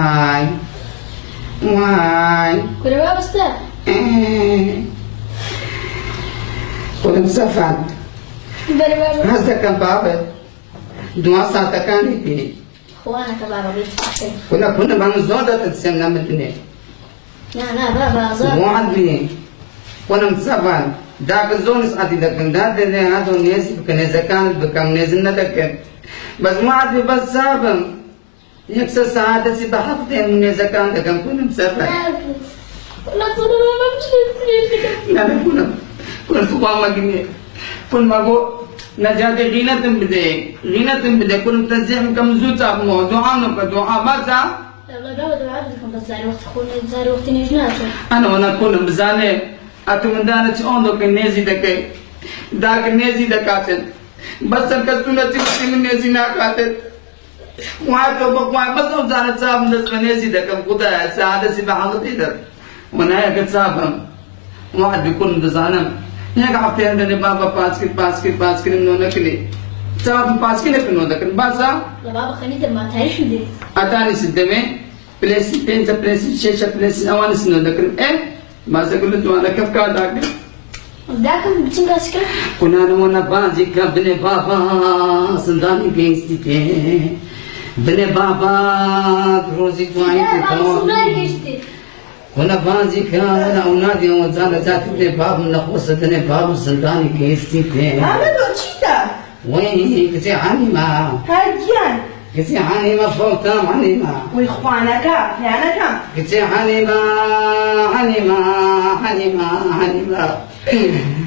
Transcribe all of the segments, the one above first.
واي واي كل باب استاذ كل مسافر بري باب هذا كان بابا دوا ساعة كان يبي اخوانا تبارك كنا بنزودة تسمنا متنين لا بابا زاد مو عندي كنا مسافر داك الزون ساعتي لكن ده هذا الناس بكنيزة كانت بكم نزلنا لكن بس ما عندي بس سابم يكسر ساعات سي بحطين من إذا كان ده كان كنا مسافر لا كنا ما بمشي لا كنا تقوم مجني كنا ما هو نجاد غينة بدي كنا تنزيح كم زوجة موضوع بس لا بعدكم بس زاري وقت خونا زاري وقت نجناته أنا وانا كنا مزانة أتمنى أندو كنيزي دكي داك نيزي دكاتن بس الكسونة تيجي من نيزي ناكاتن وعاد بقى بس وزارة صاحب ناس نيزي دكم خدا سعادة سبع حلقة ده وانا هيك صاحبهم واحد بيكون بزانم هيك عفتي عندنا بابا باسكت منو نكلي صاحب باسكت منو دكن بس لا بابا خليني ما تعرف لي أتاني سدمة بلس بنت بلس شاشة بلس أوان سنو دكن ما سأقول له أنا كيف كان داك داكم بتنقاسك كنا نوانا بازي كابن بابا صنداني جيستي بن بابا روزي تواني كنا بازي كابن أونادي وزارة ذات بن بابا نخوص بن بابا صنداني جيستي هذا دوتشيتا وين كتير عني ما هاجيان كتير عني ما فوق تام عني ما وإخوانك فيانك كتير عني ما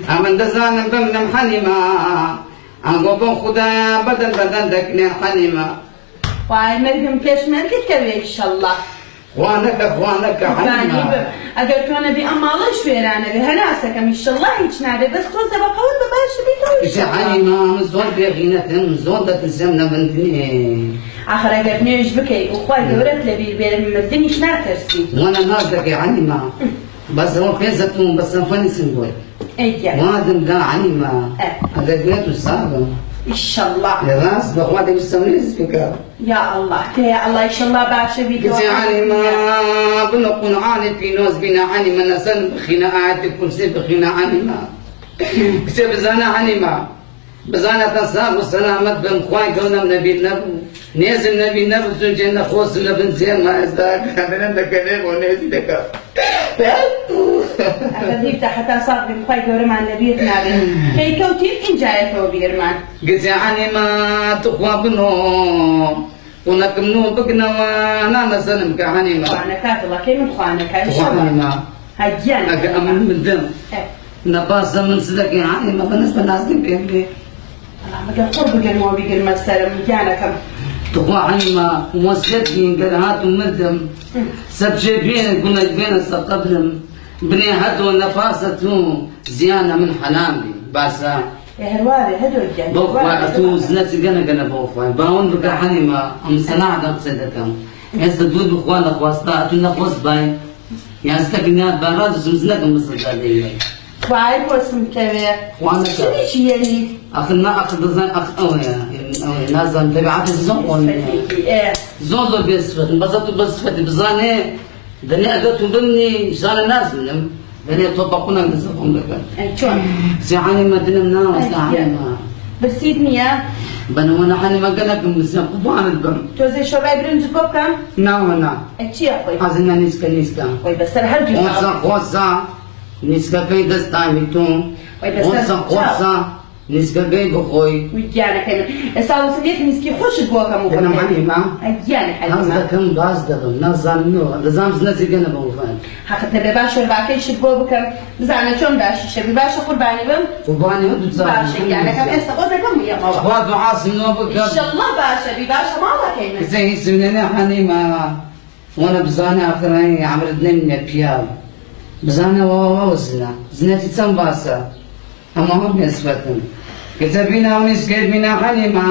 أمن دزان بمنم حنيمة أنقو خدا بدن دكنين حنيمة واي مرقم كيش مرقت كبير إن شاء الله خوانك حنيمة أقلت أنا بأمالة شويرانا بهناسك إن شاء الله هيك نادي بس توزع بقول بباش بيتوش كتير حنيمة مزود بغينة مزود تسمنا بنتني آخر أقلت نيش بكي وخوي دورت لبير بير من الدنيا شناترسي وانا نازك حنيمة بس هو كيزتون بس نفني سنقول أيديا وادم دا عنيمة أدقيت الصعبة إن شاء الله يا راس بخواتي بستونيز فيك يا الله إن شاء الله باشا بيتوش كتير عنيمة بنقول عاني في نوز بنا عنيمة نسن بخينا قاعد تكون سيب بخينا عنيمة كتير بزانا عنيمة بزانا تصاب والسلامة بن خواي قولنا من نبي النبو نيزل نبي النبو زوجنا خوص لبن زين ما ازداك كاملين دكاليم ونيزي دكا أخذيك حتى صار بمخاي قولي مع النبي نابي كي كوتيب إن جايته بيرمان قلت يعني ما تخوى بنو ونكم نو بقنا وانا نسلم كعنيمة خوانك الله كي من خوانك إن شاء الله هجيانا أجا أمن من دم نباسة من صدق يعني ما بالنسبة للناس دي بيجي ما قرب بقى مو بقى المسألة مجانا كم تخوى عنيمة ومسكتين قال هاتوا مردم سبشي بين قلنا بين قبلهم بني هدو نفاسة زيانة من حلامي باسا يا هرواري هدو الجنة بوفا أتو زناتي قنا بوفا باون بقى حنيمة أم صناعة دقصدكم هسه دود بخوانا خواستا أتو نخوص باي يعني استقنيات باراز زمزنكم مصدقالي واي بوسم كبير وانا شنو شي اللي أخذ زين نازل تبعات الزون زوزو بيسفت بزطو بسفت بزاني دني أقلتو بني زان ناس منهم دني طبقونا نزفهم لك شلون سيعاني ما دنا ناس ما برسيدني يا بنا وانا حاني ما قلقم بزيان قبوان البن توزي شو باي برنج بوكم نعم اتشي اخوي هذا نيسكا وي بس هرجو خوصا نيسكا كي دستايمتون خوصا نيسكا كي بخوي ويجانا كمان اساو سديت مسكي خوش بوكم كنا وكم حليمة اجانا حليمة هذا كم غاز دغم نظام نو نظام زنزي قنا بوفان حقت بباشا باكي شبو بكم زعنا شلون باشا شبي باشا قرباني بم وباني هدو تزام باشا يعني كم اسا قدر بم يا ماما وادو عاصم نو بكم ان شاء الله باشا بباشا ما كيما زي سننا حليمة وانا بزانا اخرين عمر دنين من البياب بزانا وزنا زنتي تنباسا اما هم نسبتهم كتبنا ونسكبنا حليمة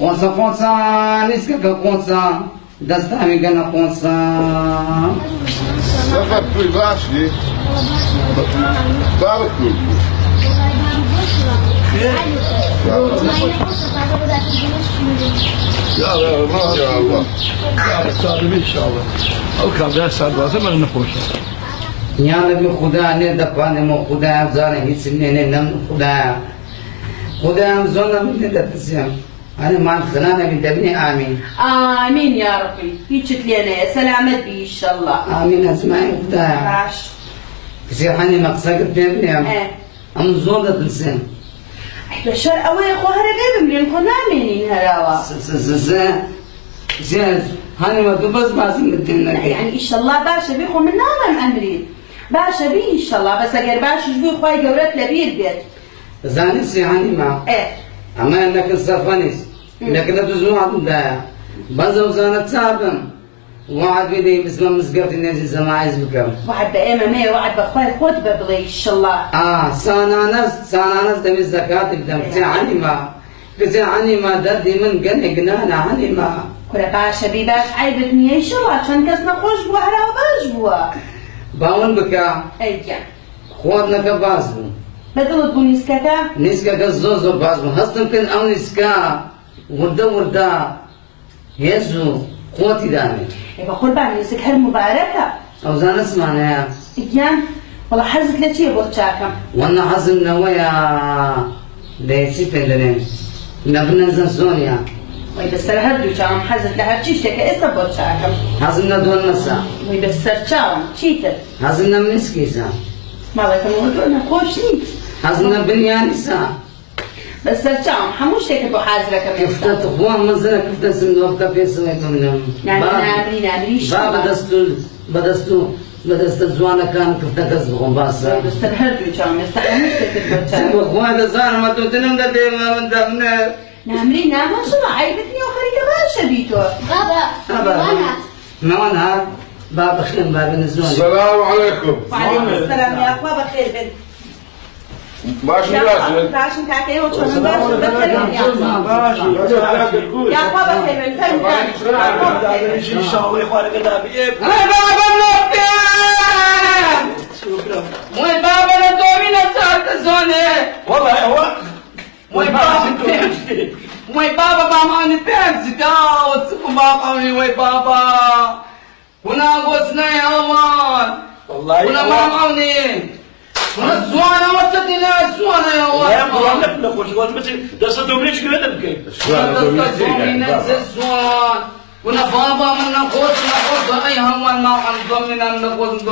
وسقوطا نسكب قوطا دستامي قنا قوطا سفر في باشي بارك يا الله ان شاء الله يا استاذ ان شاء الله او كان ده سربازه من نخوش يا نبي خدا نه دپانه مو خدا زانه هیچ نه نم خدا خدا زونه من دتسيم انا ما خلانه بدبني امين امين يا ربي يجت لنا سلامت بي ان شاء الله امين اسمعي خدا باش كثير حني مقصد بيبني ام زونه تنسين بشر اوي اخو هربي بملين كنا امينين هراوا زين هاني ما بس بازم بدنا يعني ان شاء الله باشا بيخو من نام امرين باشا بي ان شاء الله بس اگر باش جبي خوي قورت لبير بيت زاني سي هاني ما اما انك صفانيس انك لا تزوع عند بازم زانت صابم وعد بدي بسم مسقفت الناس زماعز بكم وعد بأمامي وعد بخوي خطبة بلي ان شاء الله سانانس دم الزكاة بدم كسي عني ما دردي من قني قنانا عني ما كل باشا بي باش عيبتني ان شاء الله عشان كسنا خوش بوا هلا وباش بوا باون بكا ايجا خواتنا كبازمو بدل تقول نسكتا نسكا كزوزو بازمو هستم كن او نسكا وردا يزو خواتي داني يبقى قربان نسك هالمباركة او زان اسمعنا يا ايجان والله حزك لتي بوتشاكم وانا حزمنا ويا ديسي بندرين نبنا زنسونيا وي بسر هردو جام حزك لها تشيشتك اسا بوتشاكم حزمنا دون مسا وي بسر جام تشيتر حزمنا منسكيسا مالك الموضوع خوش نيت حزمنا بنيانيسا بسر جام حموشتك بو حازرك كفتا تخوان منزلة كفتا سندوقتا بيسويتو منهم نامري بدست زوانا كان كفتا كزبغم باسا بسر هردو جام يستحموشتك بوتشاكم واخوان زار ما تودنم دا ديما من دمنا نامري نام ما شاء الله عيبتني وخريجة باشا بيتو بابا معنا باب خيم باب الزون السلام عليكم وعليكم السلام يا اخوة بخير بن باش راسل باش انت كاين وتشوف باش بخير يا اخوة بخير بن ان شاء الله يا اخوان كذا بيب بابا نوبيان وي بابا ندومينا ساعة الزونة والله هو وي بابا ماماني بيمسي داو تسكو ماماني وي بابا هنا غوصنا يا امان والله هنا ماماني هنا الزوانة وصلتنا الزوانة يا والله يا امان ابو انا نخش غوص بس دست دومنيش كده نبكي الزوان هنا بابا من نقص اي هم ما عم دومنا نقص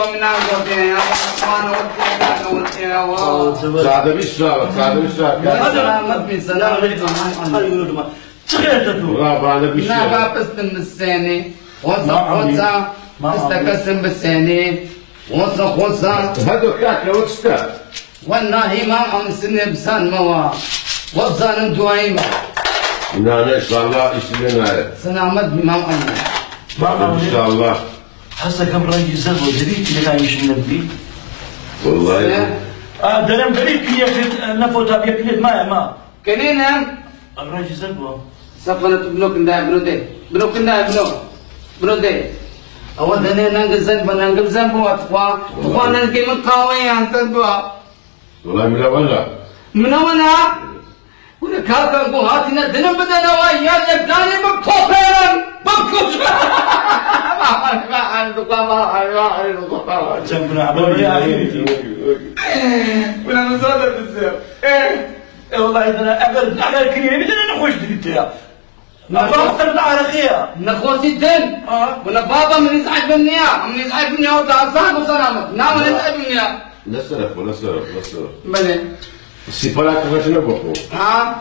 يا امان سعد بالشارع سلامت بن سلام غابة على لا بالشارع بابس بالساني وصا استقسم بالساني وصا هذا كاك لو تستاهل والله ما عم سنة بسان موا وبسان دوايما لا ان شاء الله يسلمنا سلامت بما ان شاء الله هسه كم رأي زاد وجديد اللي كان يمشي النبي والله درم بريد كي نفوت أبي كليت ما كنينا الرأي زاد سفنة بلوك ندا بلوك برودي أول دنيا نانجل زنب واتوا نانجي من قاوي عن تنبوا والله من ولا من هنا ولا كاكا بوهاتنا دنا بدنا ويا يبداني مكتوبين بكوش جنبنا عبد ولا نزال بالزير والله إذا أقل كريم إذا نخش دريتها نفرق على خير نخوتي الدن ولا بابا من يزعج مني وتعصان وسلامت نعم من يزعج مني لا سرف بلي c'est pas là que je ne vois pas ها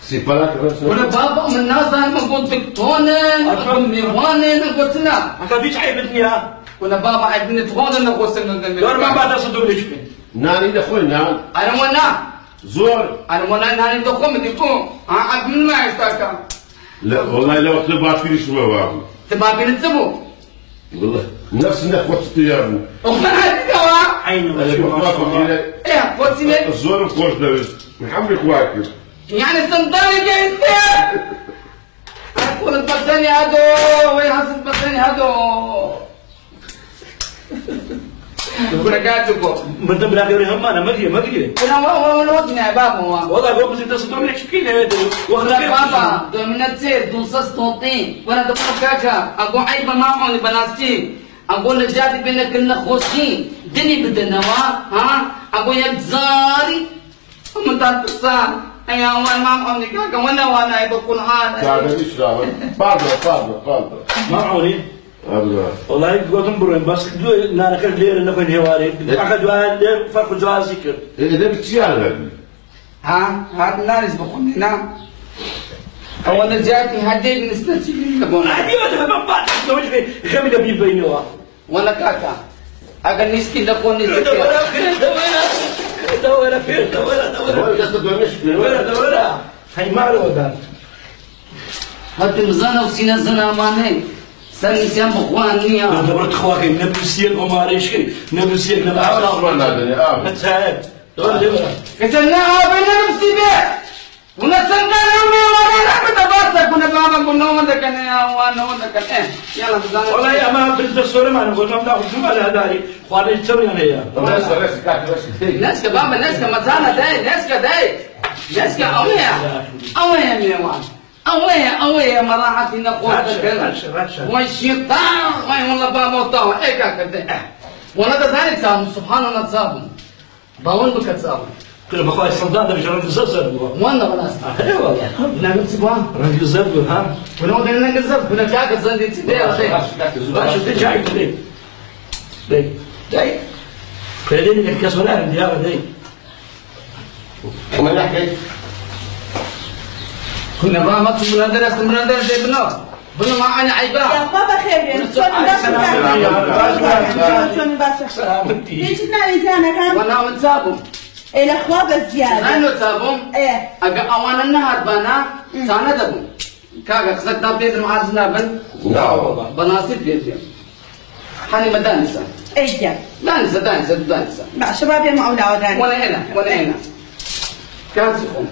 c'est pas là que je ne ولا بابا من الناس ما قلت دكتونن ميوانن قلتنا أنت بيش عيبتني ها ولا بابا عيبني تغونن قلتنا دور ما بعد صدق ليش من ناني دخول نان انا وانا زور ناني دخول مديكم عاد من ما يستاكا لا والله لو طلبات في شو بابا تبا بنتبو والله نفس نخوة يا وما هذه دواء عينه انا بخاف ايه قلتني الزور مخوش لابس محمد كواكب يعني سنطاني جايستي اقول البطاني هادو وين حسن البطاني هادو بركاتكم. من دم بلاقي هم أنا ما أدري. وأنا وقتنا بابا. والله قوم زي تصدق لك شكينا هذا. ولا بابا دومينات سير دوسس توطين وأنا دبنا كاكا أقول عيب ما معوني بناستي أقول نجاتي بينك النخوشين دني بدنا ها أقول يا بزاري من تتصان أي أول ما معوني كاكا وأنا يبقون هذا. تعال نشرب. فاضل. ما معوني. والله قلتم برين بس نانا كل ليلة نكون هواري أخذ واحد فرق جواز ذكر إذا بتشيال ها هذا الناس بقول نعم أولا جاتي هديك نستنسي تبون عادي ما تفهم بعد نقول في خمسة دبي بينوا ولا كاكا أجل نسكي نكون نسكي دورة هاي معلومة ده هاد المزانة وسينا زنا ماني سني سيام بخوانية دورة خواك نبي سيك وماريش كي نبي سيك نبي متساعد دورة كتلنا أبينا نفسي به ونسلنا نومي ورانا كتباسك ونبابا كنا ودكن يا وانا ودكن يلا مزانة والله يا ما بالدستور ما نقول ما ناخذ شو على هذاري خالي تسوي أنا يا ناس كبابا ناس كمزانة داي ناس كأويا ميوان أويا مراحتي نقول والشيطان والله بابا طاوع إيه كذا وانا كذلك سام سبحان الله تصابون باون بكتصابون كل ما خوي صندوق ده بيجرب يزلزل وانا بلاس ايوه نعم سبحان رجل زلزل ها ولو بدنا نقزف بدنا كاك زندي تدير باش تجاي تدي جاي كلين اللي كسرنا عندي هذا دي وما نحكي كنا ما تمرنا درس بنو ما أنا عيبا يا بابا خير شلون باشا ليش ناري أنا كان وانا متصابم الأخوة بزيادة أنا متصابم إيه أجا أوانا النهار بنا سانا دبم كاغا خسكتا بيدر معزنا بن لا والله بناصير بيدر حاني مدانسة إيه دانسة مع شباب يا معولا وداني ولا هنا كاسكم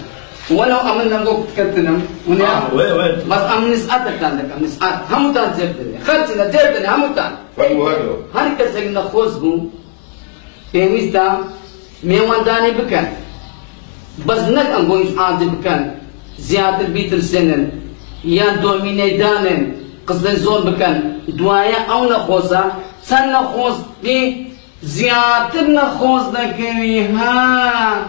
ولو أمنا نقول كتنم وين بس أمن نسأتك عندك أمن نسأت هموتان زبدني خلصنا زبدني هموتان فالمهدو هل كسرنا خوزبو كميستا ميوان داني بكن بس نك أنقول عاد بكن زيادة البيت السنن يا دوميني دانن قصد زون بكن دوايا أو نخوزا سن نخوز دي زيادة نخوز نكني ها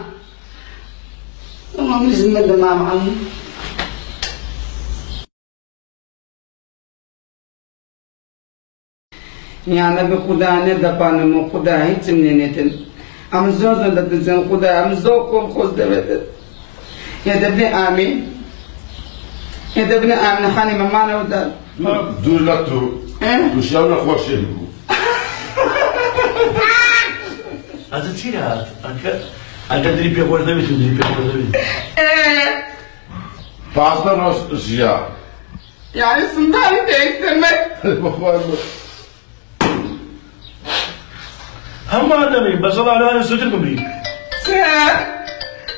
ما بسم الله ما معلم يعني بخدا ندبان مو خدا هيك منيتن أم زوجنا دتزن خدا أم زوجكم خوز دبت يا دبني آمين يا دبني آمين خاني ماما ودا دوز لا تو وشاونا خوش يلقو هذا تيرا أنت تدري بيقول ذا تدري بيقول ذا فاصلة روش زيا يعني سنداني تيستمر هم هذا مين بس الله على سوتكم لي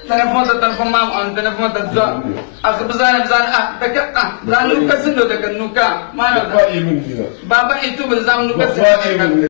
تلفون ما تلفون تزار أخ بزان دك زان نوكا سندو دك نوكا ما نوكا بابا يمين بابا إتو بزام نوكا سندو